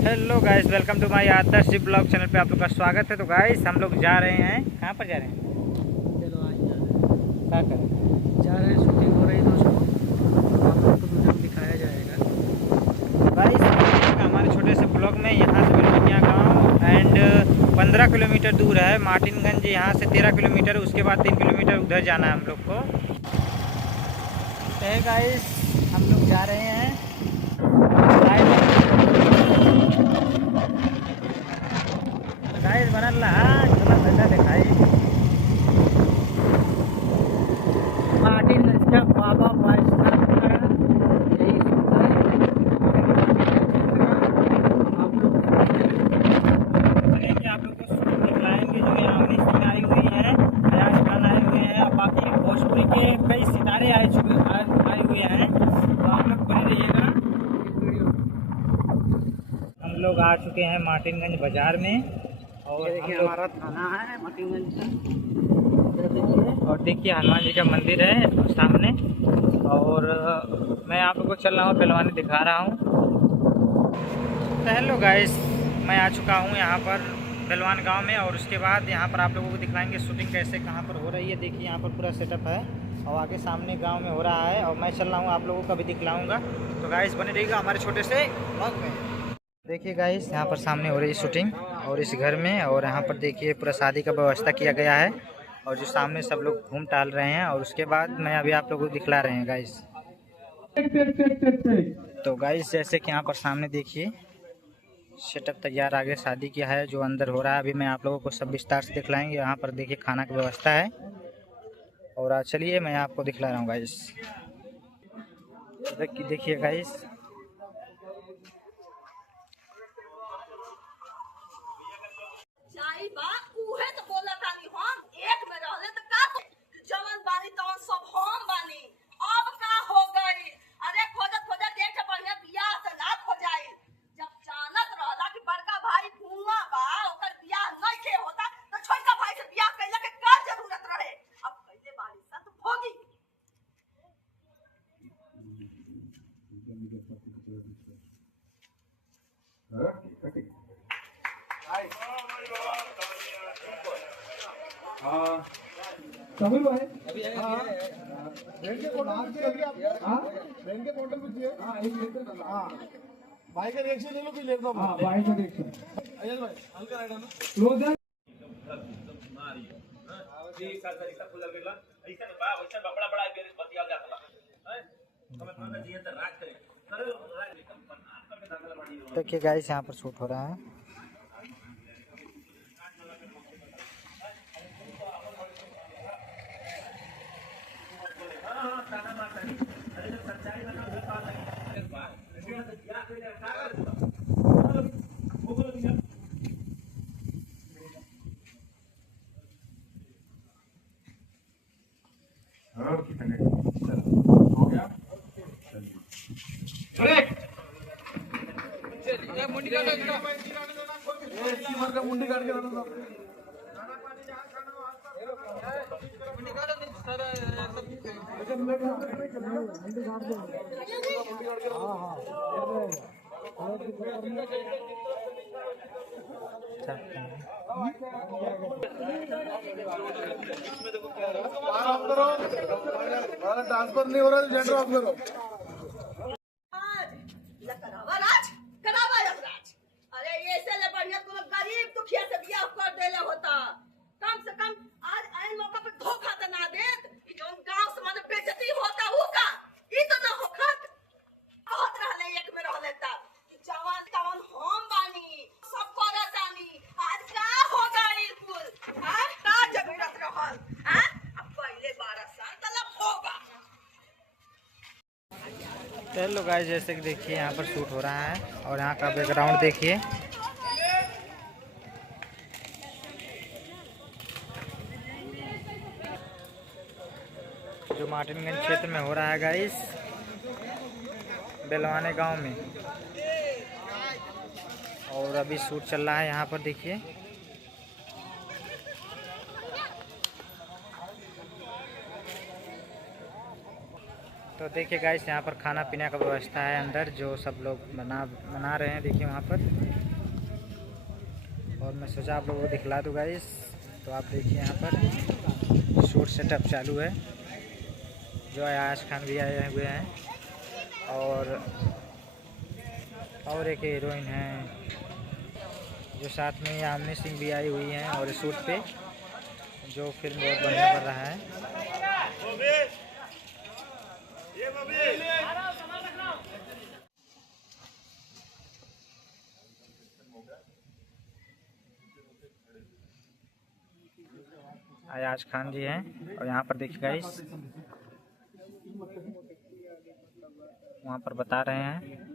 Hello guys, welcome to my Adarsh blog channel पे आप लोग का स्वागत है। तो गाइस हम लोग जा रहे हैं, कहाँ पर जा रहे हैं? चलो आज जा रहे हैं। क्या करें? जा रहे हैं, शूटिंग हो रही दोस्तों, आप लोग को वीडियो में दिखाया जाएगा। गाइस हमारे छोटे से ब्लॉग में यहाँ से बेलवनिया गाँव एंड 15 किलोमीटर दूर है। मार्टिनगंज यहाँ से 13 किलोमीटर, उसके बाद 3 किलोमीटर उधर जाना है हम लोग को। तो गाइस हम लोग जा रहे हैं। गाइस बनल रहा चला धंधा दिखाई मार्टिनगंज का बाबा वैष्णव का यही सुनता है। आप लोग आप लोग को दिखलाएंगे जो यहाँ अमरीश सिंह आई हुई है, फयाज खान आए हुए हैं और बाकी भोजपुरी के कई सितारे आए हुए हैं। तो आप लोग बने रहिएगा। हम लोग आ चुके हैं मार्टिनगंज बाजार में और देखिए हमारा थाना है मार्टिनगंज का। और देखिए हनुमान जी का मंदिर है सामने। और मैं आप लोग को चल रहा हूँ, पहलवानी दिखा रहा हूँ। तो हेलो गाइस, मैं आ चुका हूँ यहाँ पर पहलवान गांव में और उसके बाद यहाँ पर आप लोगों को दिखलाएंगे शूटिंग कैसे कहाँ पर हो रही है। देखिए यहाँ पर पूरा सेटअप है और आगे सामने गांव में हो रहा है और मैं चल रहा हूँ, आप लोगों को भी दिखलाऊँगा। तो गाइस बने रहिएगा हमारे छोटे से ब्लॉग में। देखिए गाइस यहाँ पर सामने हो रही है शूटिंग और इस घर में, और यहाँ पर देखिए पूरा शादी का व्यवस्था किया गया है और जो सामने सब लोग घूम टहल रहे हैं। और उसके बाद मैं अभी आप लोगों को दिखला रहे हैं गाइस। तो गाइस जैसे कि यहाँ पर सामने देखिए सेटअप तैयार, आगे शादी किया है जो अंदर हो रहा है। अभी मैं आप लोगों को सब विस्तार से दिखलाएंगे। यहाँ पर देखिए खाना की व्यवस्था है और आज चलिए मैं आपको दिखला रहा हूँ गाइस। देखिए गाइस तमिल भाई के पोर्टल पे चाहिए। भाई का रिएक्शन ले लो, फिर लेता हूँ। भाई का रिएक्शन भाई हल्का राइट है क्लोज देखिए गाइस यहाँ पर शूट हो रहा है। मुंडी काट के ट्रांसफर नहीं हो रहा, जेंडर ऑफ करो। कम से कम आज आए मौका पे धोखा तो ना दे जो गांव से माने बेइज्जती होता वो का ई तो ना होखत बहुत रहले एक में रह लेता कि जवान तवन हम बानी सब करतानी आज का हो गई कुल हां का जरूरत रहल हां अब पहले 12 साल तलब होगा। हेलो गाइस, जैसे कि देखिए यहाँ पर शूट हो रहा है और यहाँ का बैकग्राउंड देखिए। जो मार्टिनगंज क्षेत्र में हो रहा है गाइस, बेलवाने गांव में, और अभी शूट चल रहा है यहाँ पर देखिए। तो देखिए गाइस यहाँ पर खाना पीने का व्यवस्था है अंदर, जो सब लोग बना रहे हैं देखिए वहाँ पर। और मैं सोचा आप लोगों को दिखला दूँ गाइस। तो आप देखिए यहाँ पर शूट सेटअप चालू है, जो अयाज खान भी आए हुए हैं और एक हीरोइन है जो साथ में यामिनी सिंह भी आई हुई हैं, और शूट पे जो फिल्म बहुत बढ़िया बन रहा है। अयाज खान जी हैं, और यहाँ पर देखिए गाइस वहाँ पर बता रहे हैं